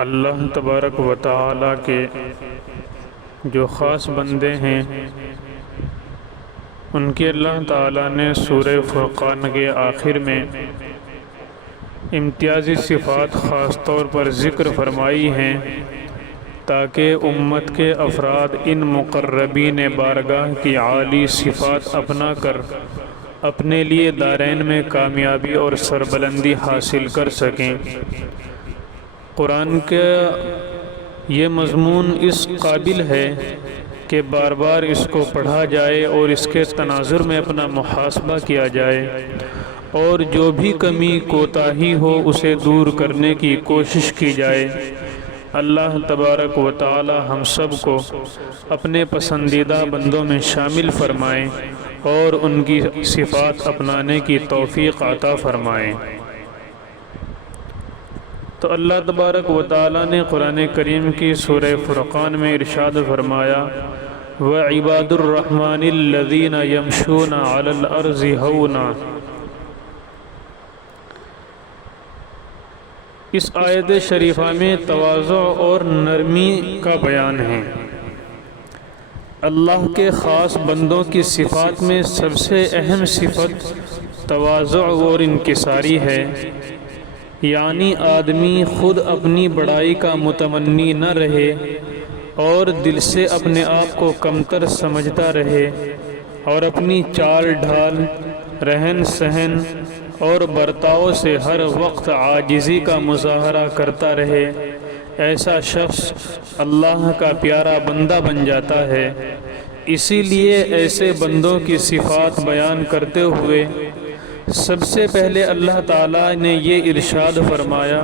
اللہ تبارک و تعالی کے جو خاص بندے ہیں ان کی اللہ تعالیٰ نے سورہ فرقان کے آخر میں امتیازی صفات خاص طور پر ذکر فرمائی ہیں تاکہ امت کے افراد ان مقربین بارگاہ کی عالی صفات اپنا کر اپنے لیے دارین میں کامیابی اور سربلندی حاصل کر سکیں۔ قرآن کا یہ مضمون اس قابل ہے کہ بار بار اس کو پڑھا جائے اور اس کے تناظر میں اپنا محاسبہ کیا جائے، اور جو بھی کمی کوتاہی ہو اسے دور کرنے کی کوشش کی جائے۔ اللہ تبارک و تعالی ہم سب کو اپنے پسندیدہ بندوں میں شامل فرمائیں اور ان کی صفات اپنانے کی توفیق عطا فرمائیں۔ تو اللہ تبارک و تعالی نے قرآن کریم کی سورہ فرقان میں ارشاد فرمایا وَعِبَادُ الرَّحْمَنِ الَّذِينَ يَمْشُونَ عَلَى الْأَرْضِ هَوْنًا۔ اس آیت شریفہ میں تواضع اور نرمی کا بیان ہے۔ اللہ کے خاص بندوں کی صفات میں سب سے اہم صفت تواضع اور انکساری ہے، یعنی آدمی خود اپنی بڑائی کا متمنی نہ رہے اور دل سے اپنے آپ کو کمتر سمجھتا رہے، اور اپنی چال ڈھال، رہن سہن اور برتاؤ سے ہر وقت عاجزی کا مظاہرہ کرتا رہے۔ ایسا شخص اللہ کا پیارا بندہ بن جاتا ہے۔ اسی لیے ایسے بندوں کی صفات بیان کرتے ہوئے سب سے پہلے اللہ تعالیٰ نے یہ ارشاد فرمایا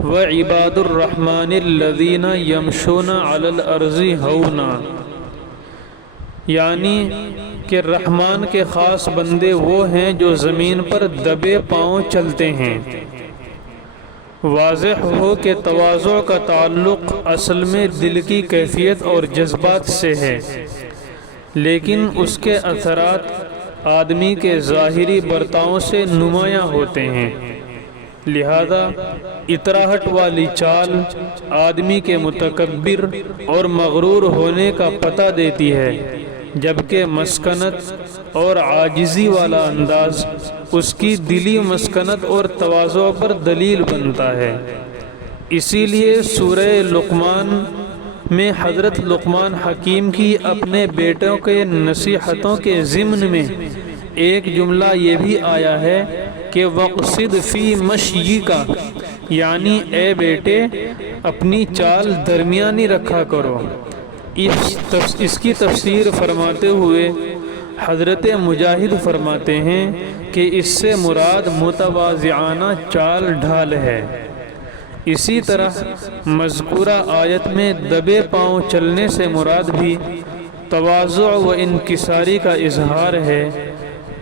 وَعِبَادُ الرَّحْمَنِ الَّذِينَ يَمْشُونَ عَلَى الْأَرْضِ هَوْنًا، یعنی کہ رحمان کے خاص بندے وہ ہیں جو زمین پر دبے پاؤں چلتے ہیں۔ واضح ہو کہ تواضع کا تعلق اصل میں دل کی کیفیت اور جذبات سے ہے، لیکن اس کے اثرات آدمی کے ظاہری برتاؤں سے نمایاں ہوتے ہیں۔ لہذا اتراہٹ والی چال آدمی کے متکبر اور مغرور ہونے کا پتہ دیتی ہے، جبکہ مسکنت اور عاجزی والا انداز اس کی دلی مسکنت اور تواضع پر دلیل بنتا ہے۔ اسی لیے سورہ لقمان میں حضرت لقمان حکیم کی اپنے بیٹوں کے نصیحتوں کے ضمن میں ایک جملہ یہ بھی آیا ہے کہ وَقْصِدْ فِي مَشْيِكَ، یعنی اے بیٹے اپنی چال درمیانی رکھا کرو۔ اس کی تفسیر فرماتے ہوئے حضرت مجاہد فرماتے ہیں کہ اس سے مراد متواضعانہ چال ڈھال ہے۔ اسی طرح مذکورہ آیت میں دبے پاؤں چلنے سے مراد بھی تواضع و انکساری کا اظہار ہے۔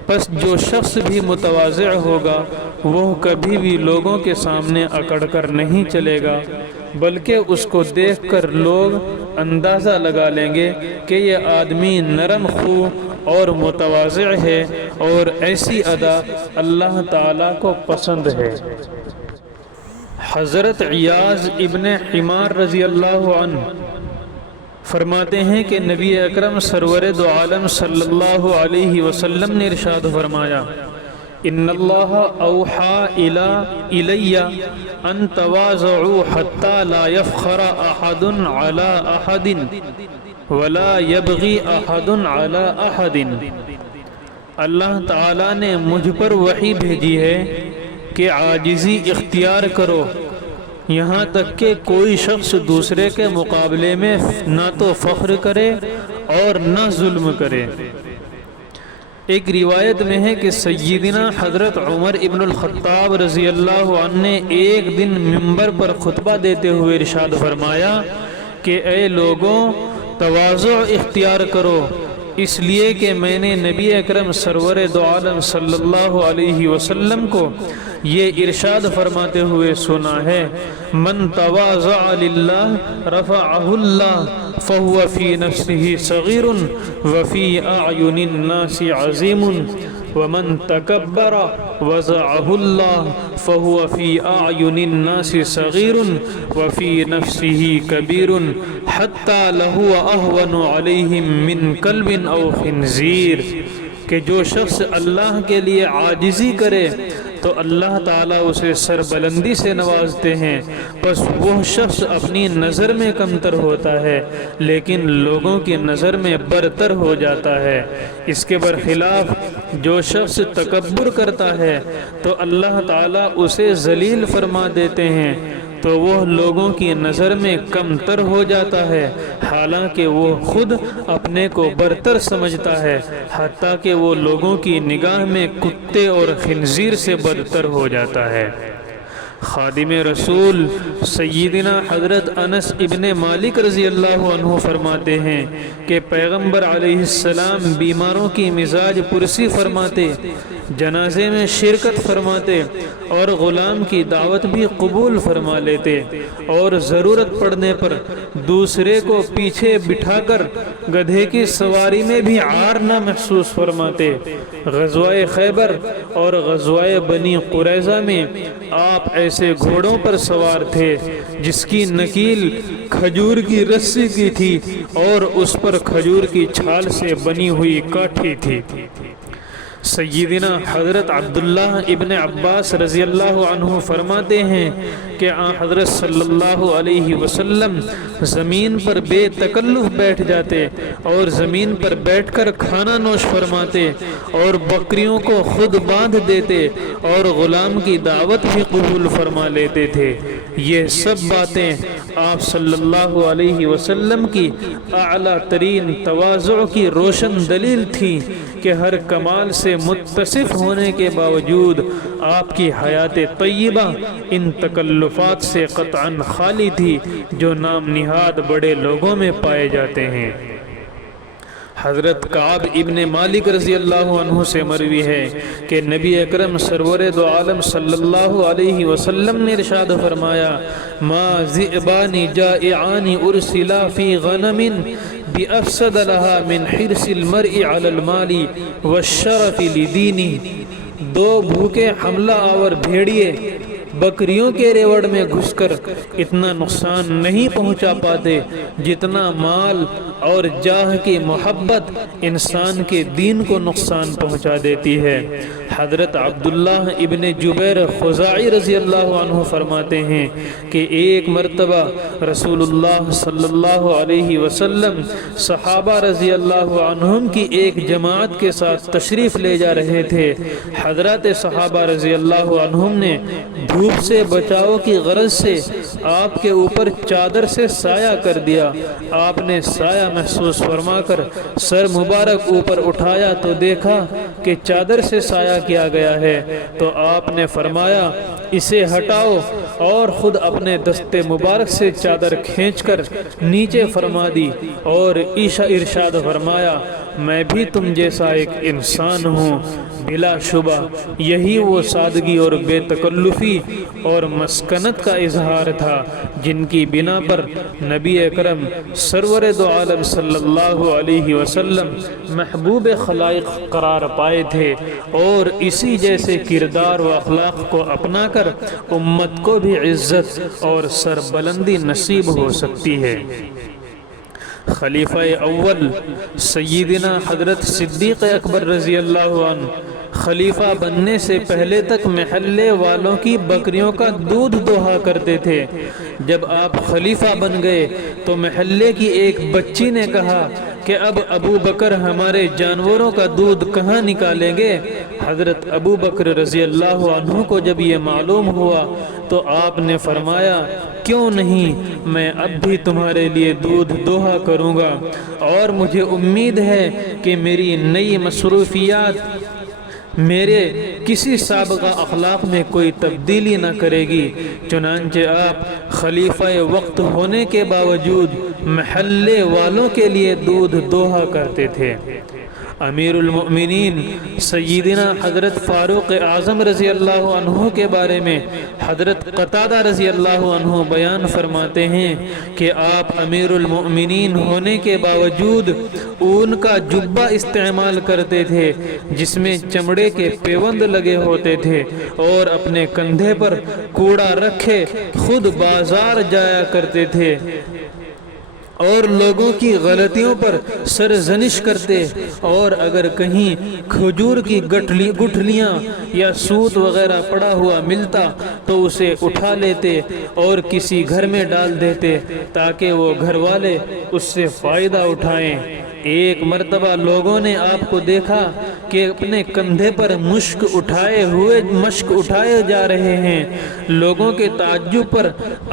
پس جو شخص بھی متواضع ہوگا وہ کبھی بھی لوگوں کے سامنے اکڑ کر نہیں چلے گا، بلکہ اس کو دیکھ کر لوگ اندازہ لگا لیں گے کہ یہ آدمی نرم خو اور متواضع ہے، اور ایسی ادا اللہ تعالیٰ کو پسند ہے۔ حضرت عیاض ابن حمار رضی اللہ عنہ فرماتے ہیں کہ نبی اکرم سرور دو عالم صلی اللہ علیہ وسلم نے ارشاد فرمایا ان اللہ اوحى الی ان تواضعوا حتى لا يفخر احد على احد ولا يبغي احد على احد۔ اللہ تعالیٰ نے مجھ پر وحی بھیجی ہے کہ عاجزی اختیار کرو، یہاں تک کہ کوئی شخص دوسرے کے مقابلے میں نہ تو فخر کرے اور نہ ظلم کرے۔ ایک روایت میں ہے کہ سیدنا حضرت عمر ابن الخطاب رضی اللہ عنہ نے ایک دن منبر پر خطبہ دیتے ہوئے ارشاد فرمایا کہ اے لوگوں تواضع اختیار کرو، اس لیے کہ میں نے نبی اکرم سرور دو عالم صلی اللہ علیہ وسلم کو یہ ارشاد فرماتے ہوئے سنا ہے من تواضع للہ رفعہ اللہ فہو فی نفسہ صغیر وفی اعین الناس عظیم ومن تکبر وضعه اللہ فهو فی اعین الناس صغیر وفی نفسه کبیر حتی لہو اہون علیہم من کلب او خنزیر، کہ جو شخص اللہ کے لیے عاجزی کرے تو اللہ تعالیٰ اسے سربلندی سے نوازتے ہیں، بس وہ شخص اپنی نظر میں کمتر ہوتا ہے لیکن لوگوں کی نظر میں برتر ہو جاتا ہے۔ اس کے برخلاف جو شخص تکبر کرتا ہے تو اللہ تعالیٰ اسے ذلیل فرما دیتے ہیں، تو وہ لوگوں کی نظر میں کم تر ہو جاتا ہے حالانکہ وہ خود اپنے کو برتر سمجھتا ہے، حتیٰ کہ وہ لوگوں کی نگاہ میں کتے اور خنزیر سے برتر ہو جاتا ہے۔ خادم رسول سیدنا حضرت انس ابن مالک رضی اللہ عنہ فرماتے ہیں کہ پیغمبر علیہ السلام بیماروں کی مزاج پرسی فرماتے، جنازے میں شرکت فرماتے اور غلام کی دعوت بھی قبول فرما لیتے، اور ضرورت پڑنے پر دوسرے کو پیچھے بٹھا کر گدھے کی سواری میں بھی عار نہ محسوس فرماتے۔ غزوہ خیبر اور غزوہ بنی قریظہ میں آپ ایسے گھوڑوں پر سوار تھے جس کی نکیل کھجور کی رسی کی تھی اور اس پر کھجور کی چھال سے بنی ہوئی کاٹھی تھی۔ سیدنا حضرت عبداللہ ابن عباس رضی اللہ عنہ فرماتے ہیں کہ حضرت صلی اللہ علیہ وسلم زمین پر بے تکلف بیٹھ جاتے اور زمین پر بیٹھ کر کھانا نوش فرماتے اور بکریوں کو خود باندھ دیتے اور غلام کی دعوت بھی قبول فرما لیتے تھے۔ یہ سب باتیں آپ صلی اللہ علیہ وسلم کی اعلیٰ ترین تواضع کی روشن دلیل تھی کہ ہر کمال سے متصف ہونے کے باوجود آپ کی حیات طیبہ ان تکلفات سے قطعاً خالی تھی جو نام نہاد بڑے لوگوں میں پائے جاتے ہیں۔ حضرت کعب ابن مالک رضی اللہ عنہ سے مروی ہے کہ نبی اکرم سرور دو عالم صلی اللہ علیہ وسلم نے ارشاد فرمایا، ما ذئبان جائعان ارسلا فی غنم بأفسد لها من حرص المرء على المال والشرف لدینه، دو بھوکے حملہ آور بھیڑیے بکریوں کے ریوڑ میں گھس کر اتنا نقصان نہیں پہنچا پاتے جتنا مال اور جاہ کی محبت انسان کے دین کو نقصان پہنچا دیتی ہے۔ حضرت عبداللہ ابن جبیر خزاعی رضی اللہ عنہ فرماتے ہیں کہ ایک مرتبہ رسول اللہ صلی اللہ علیہ وسلم صحابہ رضی اللہ عنہم کی ایک جماعت کے ساتھ تشریف لے جا رہے تھے۔ حضرات صحابہ رضی اللہ عنہم نے دھوپ سے بچاؤ کی غرض سے آپ کے اوپر چادر سے سایہ کر دیا۔ آپ نے سایہ محسوس فرما کر سر مبارک اوپر اٹھایا تو دیکھا کہ چادر سے سایہ کیا گیا ہے، تو آپ نے فرمایا اسے ہٹاؤ، اور خود اپنے دست مبارک سے چادر کھینچ کر نیچے فرما دی اور ارشاد فرمایا، میں بھی تم جیسا ایک انسان ہوں۔ بلا شبہ یہی وہ سادگی اور بے تکلفی اور مسکنت کا اظہار تھا جن کی بنا پر نبی اکرم سرور دو عالم صلی اللہ علیہ وسلم محبوب خلائق قرار پائے تھے، اور اسی جیسے کردار و اخلاق کو اپنا کر امت کو بھی عزت اور سربلندی نصیب ہو سکتی ہے۔ خلیفہ اول سیدنا حضرت صدیق اکبر رضی اللہ عنہ خلیفہ بننے سے پہلے تک محلے والوں کی بکریوں کا دودھ دوہا کرتے تھے۔ جب آپ خلیفہ بن گئے تو محلے کی ایک بچی نے کہا کہ اب ابو بکر ہمارے جانوروں کا دودھ کہاں نکالیں گے؟ حضرت ابو بکر رضی اللہ عنہ کو جب یہ معلوم ہوا تو آپ نے فرمایا، کیوں نہیں، میں اب بھی تمہارے لیے دودھ دوہا کروں گا، اور مجھے امید ہے کہ میری نئی مصروفیات میرے کسی سابقہ اخلاق میں کوئی تبدیلی نہ کرے گی۔ چنانچہ آپ خلیفہ وقت ہونے کے باوجود محلے والوں کے لیے دودھ دوہا کرتے تھے۔ امیر المؤمنین سیدنا حضرت فاروق اعظم رضی اللہ عنہ کے بارے میں حضرت قتادہ رضی اللہ عنہ بیان فرماتے ہیں کہ آپ امیر المؤمنین ہونے کے باوجود اون کا جبہ استعمال کرتے تھے جس میں چمڑے کے پیوند لگے ہوتے تھے، اور اپنے کندھے پر کوڑا رکھے خود بازار جایا کرتے تھے اور لوگوں کی غلطیوں پر سرزنش کرتے، اور اگر کہیں کھجور کی گٹھلیاں یا سوت وغیرہ پڑا ہوا ملتا تو اسے اٹھا لیتے اور کسی گھر میں ڈال دیتے تاکہ وہ گھر والے اس سے فائدہ اٹھائیں۔ ایک مرتبہ لوگوں نے آپ کو دیکھا کہ اپنے کندھے پر مشک اٹھائے جا رہے ہیں۔ لوگوں کے تعجب پر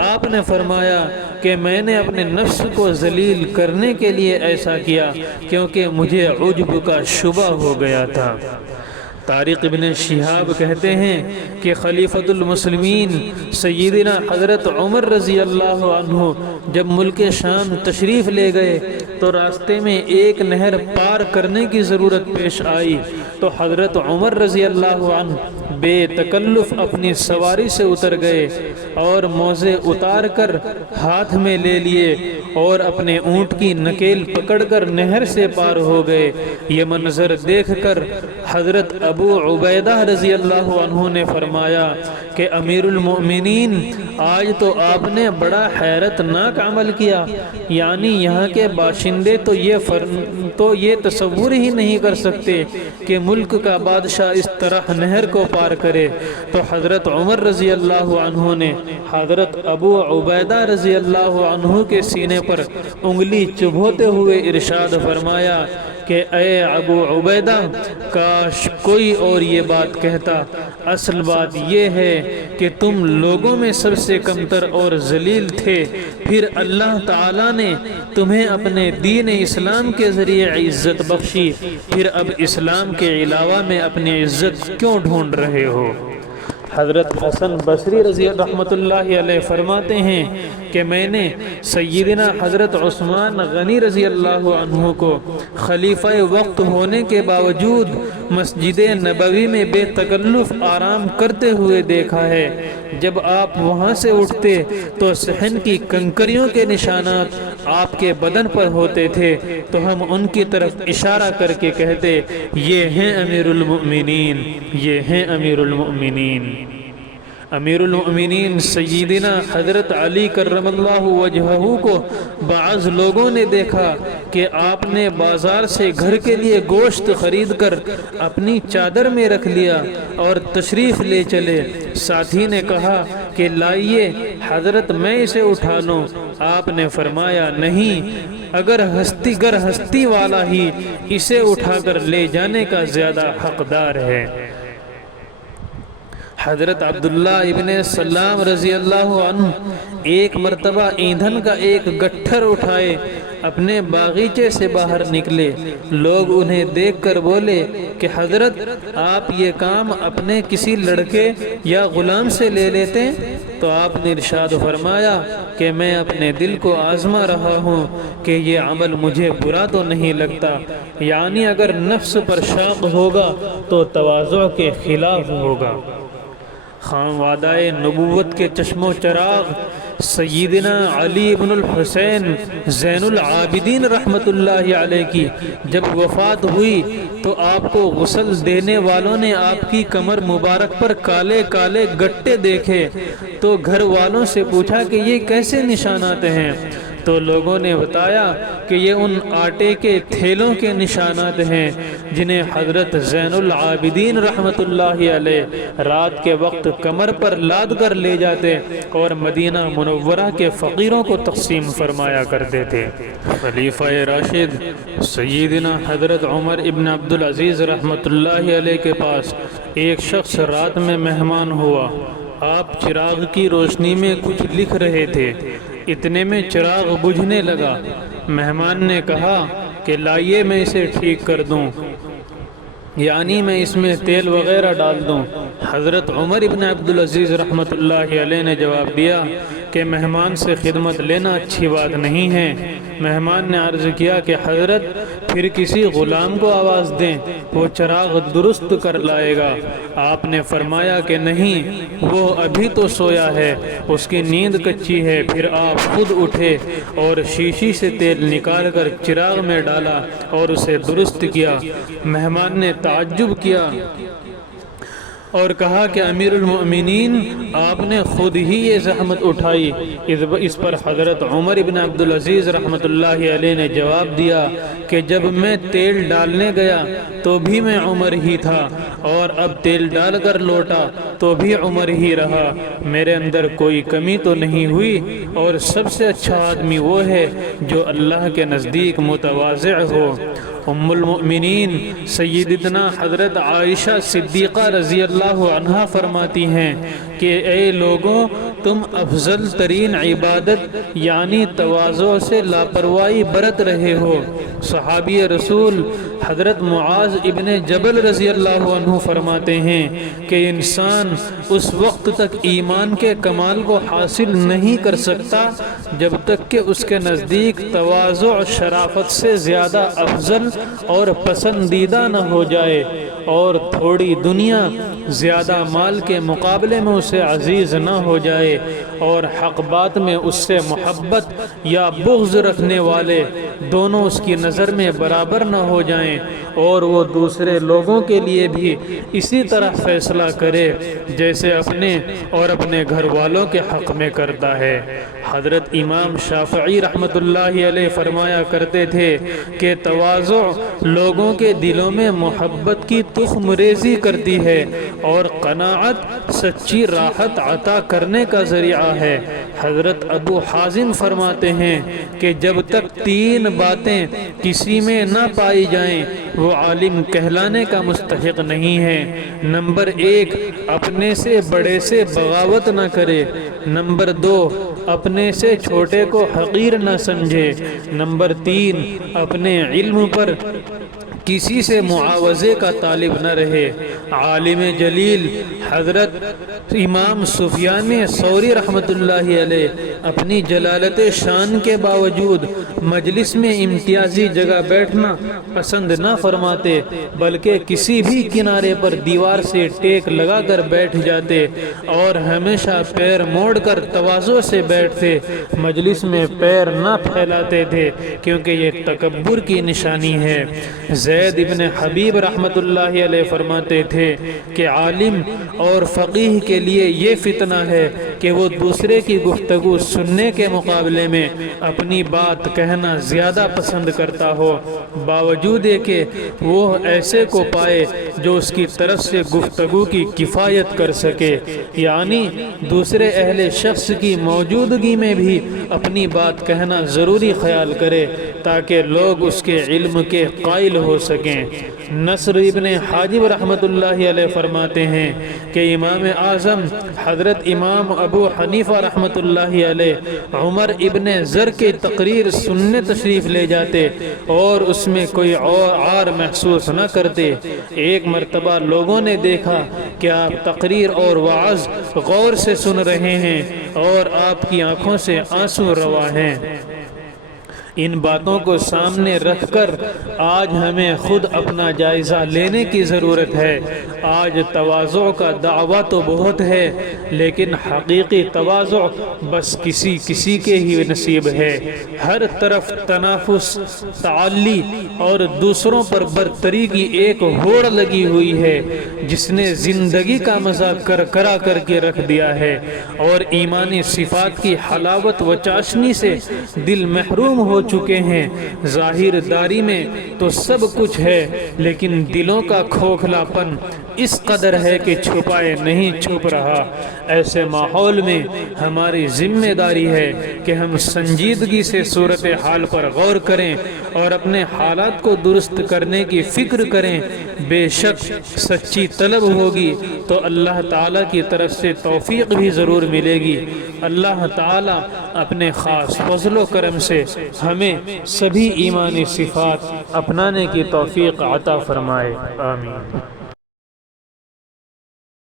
آپ نے فرمایا کہ میں نے اپنے نفس کو ذلیل کرنے کے لیے ایسا کیا کیونکہ مجھے عجب کا شبہ ہو گیا تھا۔ طارق ابن شہاب کہتے ہیں کہ خلیفۃ المسلمین سیدنا حضرت عمر رضی اللہ عنہ جب ملک شام تشریف لے گئے تو راستے میں ایک نہر پار کرنے کی ضرورت پیش آئی تو حضرت عمر رضی اللہ عنہ بے تکلف اپنی سواری سے اتر گئے اور موزے اتار کر ہاتھ میں لے لیے اور اپنے اونٹ کی نکیل پکڑ کر نہر سے پار ہو گئے۔ یہ منظر دیکھ کر حضرت ابو عبیدہ رضی اللہ عنہ نے فرمایا کہ امیر المؤمنین آج تو آپ نے بڑا حیرت ناک عمل کیا، یعنی یہاں کے باشندے تو یہ تصور ہی نہیں کر سکتے کہ ملک کا بادشاہ اس طرح نہر کو پار کرے۔ تو حضرت عمر رضی اللہ عنہ نے حضرت ابو عبیدہ رضی اللہ عنہ کے سینے پر انگلی چبھوتے ہوئے ارشاد فرمایا کہ اے ابو عبیدہ، کاش کوئی اور یہ بات کہتا، اصل بات یہ ہے کہ تم لوگوں میں سب سے کمتر اور ذلیل تھے، پھر اللہ تعالیٰ نے تمہیں اپنے دین اسلام کے ذریعے عزت بخشی، پھر اب اسلام کے علاوہ میں اپنی عزت کیوں ڈھونڈ رہے ہو؟ حضرت حسن بصری رضی رحمۃ اللہ علیہ فرماتے ہیں کہ میں نے سیدنا حضرت عثمان غنی رضی اللہ عنہ کو خلیفہ وقت ہونے کے باوجود مسجد نبوی میں بے تکلف آرام کرتے ہوئے دیکھا ہے۔ جب آپ وہاں سے اٹھتے تو صحن کی کنکریوں کے نشانات آپ کے بدن پر ہوتے تھے تو ہم ان کی طرف اشارہ کر کے کہتے، یہ ہیں امیر المؤمنین، یہ ہیں امیر المؤمنین۔ امیر المؤمنین سیدنا حضرت علی کرم اللہ وجہہ کو بعض لوگوں نے دیکھا کہ آپ نے بازار سے گھر کے لیے گوشت خرید کر اپنی چادر میں رکھ لیا اور تشریف لے چلے۔ ساتھی نے کہا کہ لائیے حضرت میں اسے اٹھا لوں۔ آپ نے فرمایا نہیں، اگر ہستی والا ہی اسے اٹھا کر لے جانے کا زیادہ حقدار ہے۔ حضرت عبداللہ ابن سلام رضی اللہ عنہ ایک مرتبہ ایندھن کا ایک گٹھر اٹھائے اپنے باغیچے سے باہر نکلے۔ لوگ انہیں دیکھ کر بولے کہ حضرت آپ یہ کام اپنے کسی لڑکے یا غلام سے لے لیتے؟ تو آپ نے ارشاد فرمایا کہ میں اپنے دل کو آزما رہا ہوں کہ یہ عمل مجھے برا تو نہیں لگتا، یعنی اگر نفس پر شاق ہوگا تو تواضع کے خلاف ہوگا۔ خانوادہ نبوت کے چشم و چراغ سیدنا علی بن الحسین زین العابدین رحمت اللہ علیہ کی جب وفات ہوئی تو آپ کو غسل دینے والوں نے آپ کی کمر مبارک پر کالے کالے گٹے دیکھے تو گھر والوں سے پوچھا کہ یہ کیسے نشانات ہیں؟ تو لوگوں نے بتایا کہ یہ ان آٹے کے تھیلوں کے نشانات ہیں جنہیں حضرت زین العابدین رحمت اللہ علیہ رات کے وقت کمر پر لاد کر لے جاتے اور مدینہ منورہ کے فقیروں کو تقسیم فرمایا کرتے تھے۔ خلیفہ راشد سیدنا حضرت عمر ابن عبدالعزیز رحمت اللہ علیہ کے پاس ایک شخص رات میں مہمان ہوا۔ آپ چراغ کی روشنی میں کچھ لکھ رہے تھے، اتنے میں چراغ بجھنے لگا۔ مہمان نے کہا کہ لائیے میں اسے ٹھیک کر دوں، یعنی میں اس میں تیل وغیرہ ڈال دوں۔ حضرت عمر ابن عبدالعزیز رحمت اللہ علیہ نے جواب دیا کہ مہمان سے خدمت لینا اچھی بات نہیں ہے۔ مہمان نے عرض کیا کہ حضرت پھر کسی غلام کو آواز دیں، وہ چراغ درست کر لائے گا۔ آپ نے فرمایا کہ نہیں، وہ ابھی تو سویا ہے، اس کی نیند کچی ہے۔ پھر آپ خود اٹھے اور شیشی سے تیل نکال کر چراغ میں ڈالا اور اسے درست کیا۔ مہمان نے تعجب کیا اور کہا کہ امیر المؤمنین، آپ نے خود ہی یہ زحمت اٹھائی۔ اس پر حضرت عمر بن عبدالعزیز رحمۃ اللہ علیہ نے جواب دیا کہ جب میں تیل ڈالنے گیا تو بھی میں عمر ہی تھا، اور اب تیل ڈال کر لوٹا تو بھی عمر ہی رہا، میرے اندر کوئی کمی تو نہیں ہوئی۔ اور سب سے اچھا آدمی وہ ہے جو اللہ کے نزدیک متواضع ہو۔ ام المؤمنین سیدتنا حضرت عائشہ صدیقہ رضی اللہ عنہا فرماتی ہیں کہ اے لوگوں، تم افضل ترین عبادت یعنی تواضع سے لاپرواہی برت رہے ہو۔ صحابی رسول حضرت معاذ ابن جبل رضی اللہ عنہ فرماتے ہیں کہ انسان اس وقت تک ایمان کے کمال کو حاصل نہیں کر سکتا جب تک کہ اس کے نزدیک تواضع شرافت سے زیادہ افضل اور پسندیدہ نہ ہو جائے، اور تھوڑی دنیا زیادہ مال کے مقابلے میں اسے عزیز نہ ہو جائے، اور حق بات میں اس سے محبت یا بغض رکھنے والے دونوں اس کی نظر میں برابر نہ ہو جائیں، اور وہ دوسرے لوگوں کے لیے بھی اسی طرح فیصلہ کرے جیسے اپنے اور اپنے گھر والوں کے حق میں کرتا ہے۔ حضرت امام شافعی رحمۃ اللہ علیہ فرمایا کرتے تھے کہ تواضع لوگوں کے دلوں میں محبت کی تخم ریزی کرتی ہے، اور قناعت سچی راحت عطا کرنے کا ذریعہ ہے۔ حضرت ابو حازم فرماتے ہیں کہ جب تک تین باتیں کسی میں نہ پائی جائیں وہ عالم کہلانے کا مستحق نہیں ہے۔ نمبر 1، اپنے سے بڑے سے بغاوت نہ کرے۔ نمبر 2، اپنے سے چھوٹے کو حقیر نہ سمجھے۔ نمبر 3، اپنے علم پر کسی سے معاوضے کا طالب نہ رہے۔ عالم جلیل حضرت امام سفیان ثوری رحمۃ اللہ علیہ اپنی جلالت شان کے باوجود مجلس میں امتیازی جگہ بیٹھنا پسند نہ فرماتے، بلکہ کسی بھی کنارے پر دیوار سے ٹیک لگا کر بیٹھ جاتے، اور ہمیشہ پیر موڑ کر تواضع سے بیٹھتے، مجلس میں پیر نہ پھیلاتے تھے کیونکہ یہ تکبر کی نشانی ہے۔ زید ابن حبیب رحمۃ اللہ علیہ فرماتے تھے کہ عالم اور فقیہ کے لیے یہ فتنہ ہے کہ وہ دوسرے کی گفتگو سننے کے مقابلے میں اپنی بات کہنا زیادہ پسند کرتا ہو، باوجود کہ وہ ایسے کو پائے جو اس کی طرف سے گفتگو کی کفایت کر سکے، یعنی دوسرے اہل شخص کی موجودگی میں بھی اپنی بات کہنا ضروری خیال کرے تاکہ لوگ اس کے علم کے قائل ہو سکیں۔ نصر ابن حاجب رحمۃ اللہ علیہ فرماتے ہیں کہ امام اعظم حضرت امام ابو حنیفہ رحمۃ اللہ علیہ عمر ابن زر کی تقریر سننے تشریف لے جاتے اور اس میں کوئی عار محسوس نہ کرتے۔ ایک مرتبہ لوگوں نے دیکھا کہ آپ تقریر اور وعظ غور سے سن رہے ہیں اور آپ کی آنکھوں سے آنسو روا ہیں۔ ان باتوں کو سامنے رکھ کر آج ہمیں خود اپنا جائزہ لینے کی ضرورت ہے۔ آج تواضع کا دعویٰ تو بہت ہے، لیکن حقیقی تواضع بس کسی کے ہی نصیب ہے۔ ہر طرف تنافس، تعلی اور دوسروں پر برتری کی ایک ہوڑ لگی ہوئی ہے جس نے زندگی کا مزہ کرا کر کے رکھ دیا ہے، اور ایمانی صفات کی حلاوت و چاشنی سے دل محروم ہو چکے ہیں۔ ظاہر داری میں تو سب کچھ ہے، لیکن دلوں کا کھوکھلا پن اس قدر ہے کہ چھپائے نہیں چھپ رہا۔ ایسے ماحول میں ہماری ذمہ داری ہے کہ ہم سنجیدگی سے صورتحال پر غور کریں اور اپنے حالات کو درست کرنے کی فکر کریں۔ بے شک سچی طلب ہوگی تو اللہ تعالیٰ کی طرف سے توفیق بھی ضرور ملے گی۔ اللہ تعالیٰ اپنے خاص فضل و کرم سے ہمیں سبھی ایمانی صفات اپنانے کی توفیق عطا فرمائے، آمین۔